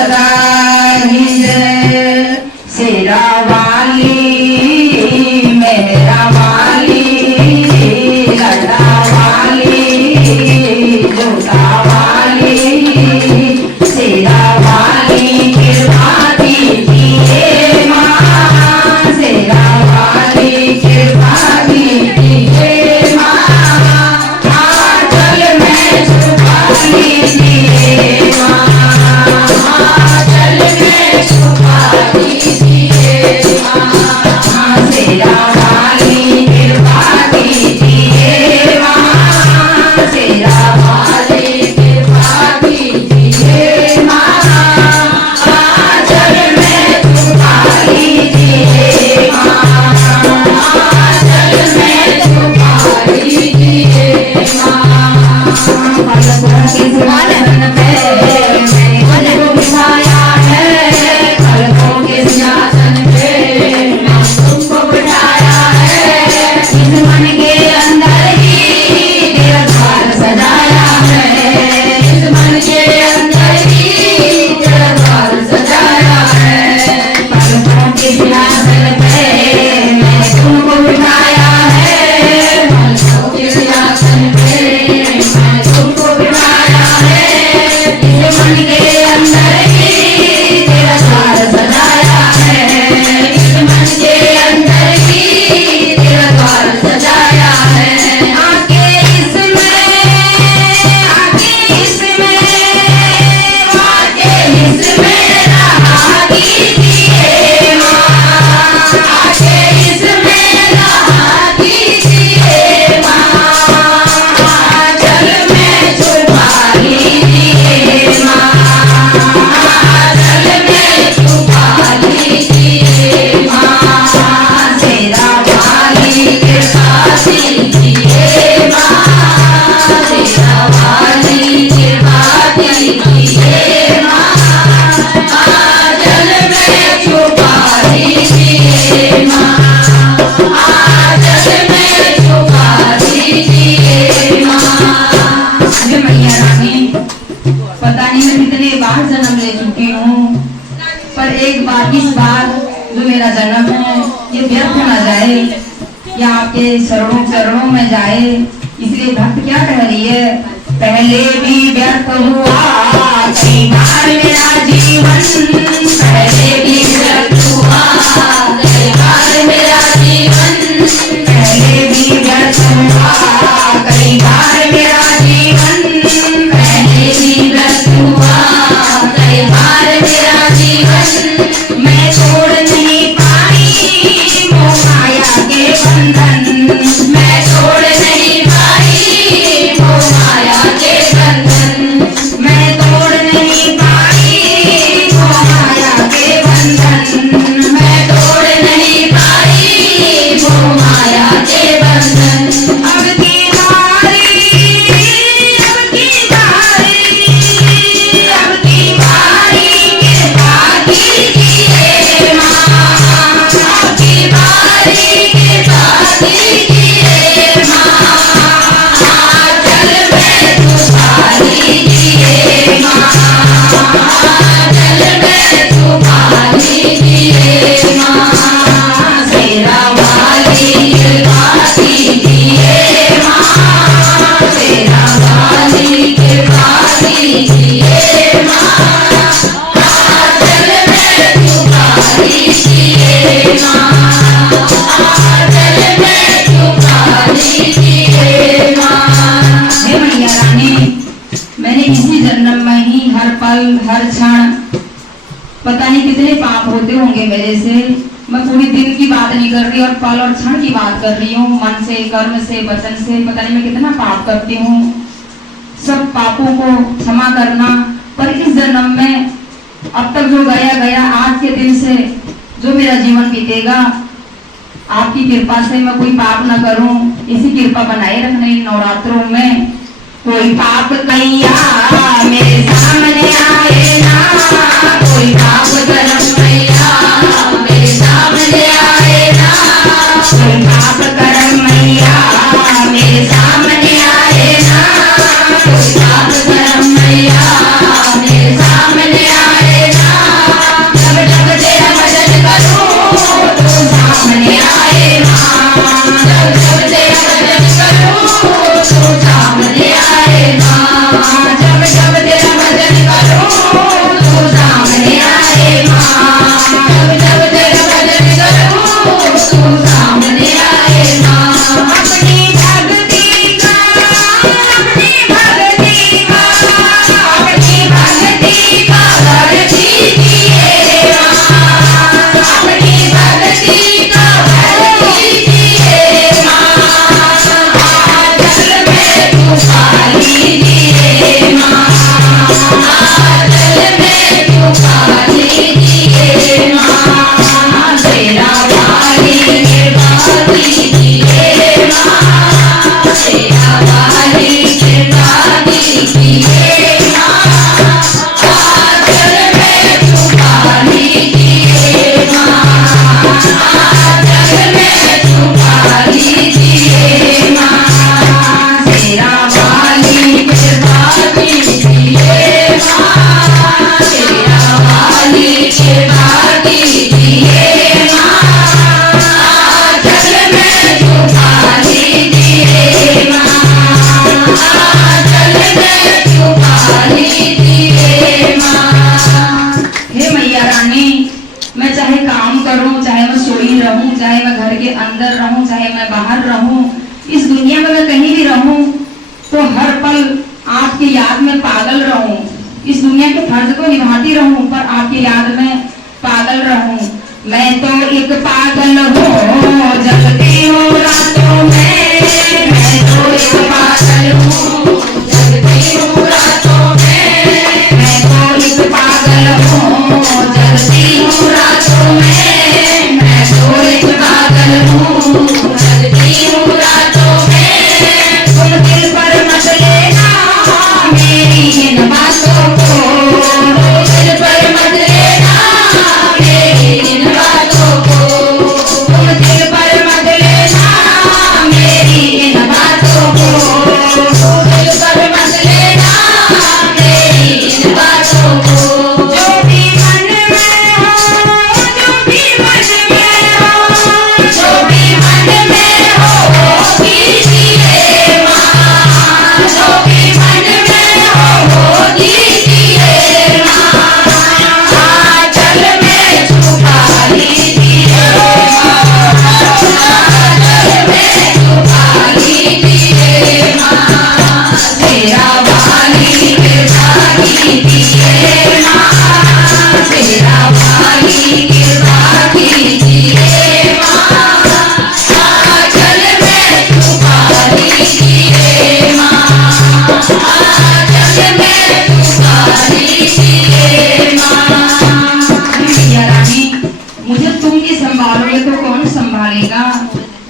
सदा ही जय। शेरा वाली मेरा वाली लड़ा वाली जोता वाली शेरा वाली कृपा कीजिए माँ शेरा वाली कृपा कीजिए माँ आंचल में छुपा लीजिए माँ आंचल में छुपा लीजिए माँ शेरा वाली कृपा कीजिए माँ शेरा वाली कृपा कीजिए माँ आंचल में छुपा लीजिए माँ आंचल में छुपा लीजिए माँ पलकों के सिंहासन पे मैंने तुमको बिठाया है पलकों के सिंहासन पे मैंने तुमको बिठाया है इस मन के अंदर ही तेरा द्वार सजाया है इस मन के अंदर ही तेरा द्वार सजाया है पलकों के सिंहासन पे मैंने तुमको बिठाया है पलकों के सिंहासन पे मैंने तुमको बिठाया है इस मन के अंदर ही तेरा द्वार सजाया है इस मन के अंदर ही तेरा द्वार सजाया है आके इसमें रहा कीजिए माँ आके इसमें रहा कीजिए माँ आंचल में छुपा लीजिए माँ आंचल में छुपा लीजिए माँ शेरा वाली कृपा कीजिए माँ शेरा वाली कृपा कीजिए माँ आंचल में छुपा लीजिए माँ आंचल में छुपा लीजिए माँ हे मैया रानी पता नहीं मैं कितने बार जन्म ले चुकी हूँ पर एक बार इस बार जो मेरा जन्म है ये व्यर्थ ना जाए या आपके चरणों में जाए इसलिए भक्त क्या कह रही है पहले भी व्यर्थ हुआ कई बार मेरा जीवन पहले भी व्यर्थ हुआ कई बार मेरा जीवन पहले भी व्यर्थ हुआ कई बार मेरा जीवन पहले भी व्यर्थ हुआ कई बार मेरा जीवन मैं छोड़ नहीं पाई मोह माया के बंधन मैं छोड़ नहीं पाई मोह माया के बंधन मैं तोड़ नहीं पाई मोह माया के बंधन मैं तोड़ नहीं पाई मोह माया के बंधन अब की बारी अब की बारी अब की बारी कृपा कीजिए माँ अब की बारी कृपा कीजिए माँ आंचल में छुपा लीजिए माँ आंचल में छुपा लीजिए माँ शेरा वाली कृपा कीजिए माँ शेरा वाली कृपा कीजिए माँ आंचल में छुपा लीजिए माँ आंचल में छुपा लीजिए माँ हे मैया रानी मैंने इसी जन्म में ही हर पल हर क्षण पता नहीं कितने पाप होते होंगे मेरे से मैं पूरी दिन की बात नहीं कर रही और पल और क्षण की बात कर रही हूँ मन से कर्म से वचन से पता नहीं मैं कितना पाप करती हूँ सब पापों को क्षमा करना पर इस जन्म में अब तक जो गया गया आज के दिन से जो मेरा जीवन बीतेगा आपकी कृपा से मैं कोई पाप न करूं इसी कृपा बनाए रखना इन नवरात्रों में कोई पाप कैया मेरे सामने आए ना कोई पाप कर्म मैया मेरे सामने आए ना कोई पाप कर्म मैया मेरे सामने आए ना कोई पाप कर्म मैया मेरे सामने आए ना करूं, चाहे मैं सोई रहूं, चाहे मैं घर के अंदर रहूं, चाहे मैं बाहर रहूं, इस दुनिया में मैं कहीं भी रहूं, तो हर पल आपकी याद में पागल रहूं। इस दुनिया के फर्ज को निभाती रहूं, पर आपकी याद में पागल रहूं। मैं तो एक पागल हूँ, जगती हूँ रातों में। मैं तो एक पागल हूँ, जगती हूँ रातों में। मैं तो एक पागल हूँ, जगती हूँ रातों में। मैं तो एक पागल हूँ, जगती हूँ रातों में। तुम दिल पर मत लेना मेरी इन बातों को, दिल पर मत लेना मेरी इन बातों को, तुम दिल पर मत लेना मेरी इन बातों को, दिल पर मत लेना मेरी इन बातों को। जो भी मन में हो, जो भी मन में हो, जो भी मन में हो कीजिए माँ, जो भी मन में हो कीजिए माँ। आंचल में छुपा लीजिए माँ, आंचल में छुपा लीजिए माँ। तेरा वाली कृपा कीजिए माँ, तेरा वाली कृपा कीजिए माँ। आंचल में छुपा लीजिए माँ, आंचल में छुपा लीजिए माँ। मैया रानी, मुझे तुम ही संभालोगे तो कौन संभालेगा?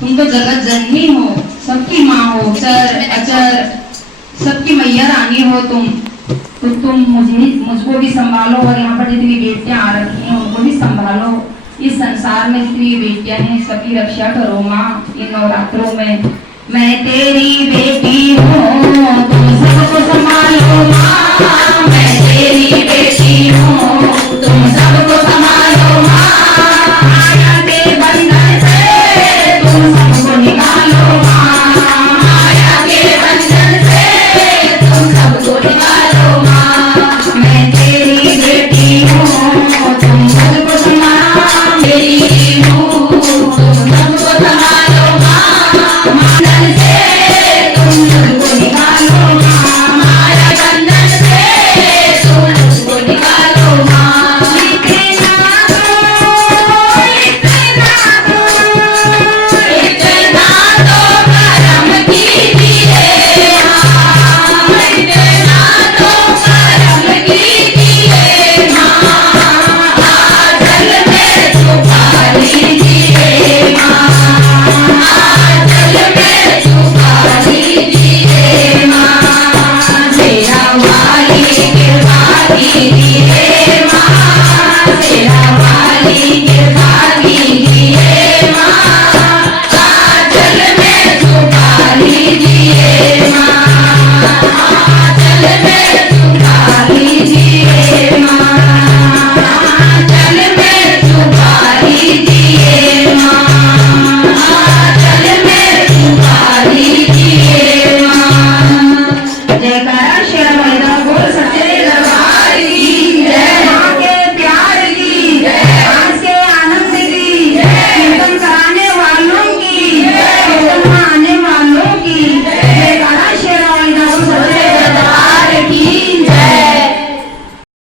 तुम तो जगत जननी हो, सबकी माँ हो, चर अचर सबकी मैया रानी हो तुम। तो तुम मुझको भी संभालो, और यहाँ पर जितनी बेटियां आ रखी हैं उनको भी संभालो। इस संसार में जितनी बेटियां हैं सबकी रक्षा करो माँ इन नवरात्रों में। मैं तेरी बेटी हूँ, तुम सबको संभालो माँ। मैं तेरी